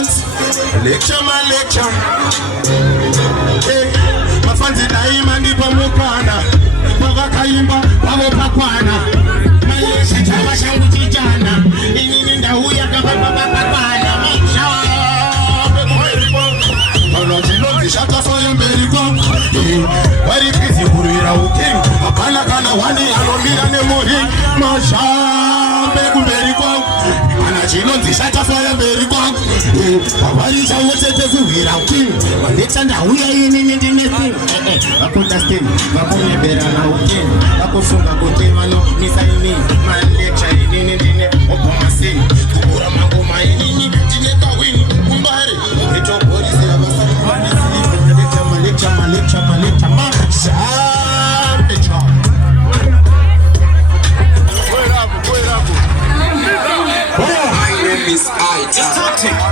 dance. Lecture my lecture. Hey, mafanzi daima ndipo mukana. Baba kaimba, baba pakwana. Maisha chama changu kijana. Inini ndahuya kama baba pakwana. Shata soya mberi kwa wari kizi kurira uking apana kana wani alomira ne mohi mashambe kumberi kwa ana chinonzi shata soya mberi kwa wari chawote tezuvira uking mandetsa ndauya ini ndine thing vakuta sting vakunyebera na uking vakusunga kuti vano misaini manlecha ini ndine oboma sing kubura mangoma ini ndine kawini kumbari itoborisi yavasari My name is I.